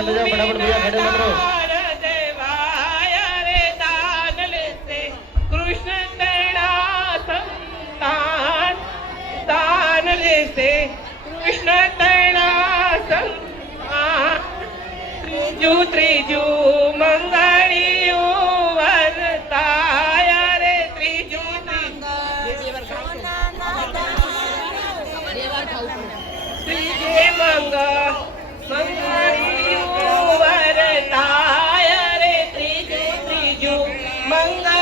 चले जाओ फटाफट भैया खड़े मत रहो कृष्ण तेरा संतान दान लेते कृष्ण तेरा संतान त्रिजू मंगलियो वरताया रे त्रिजू त्रिजे मंगलियो वरताया रे त्रिजू मंगल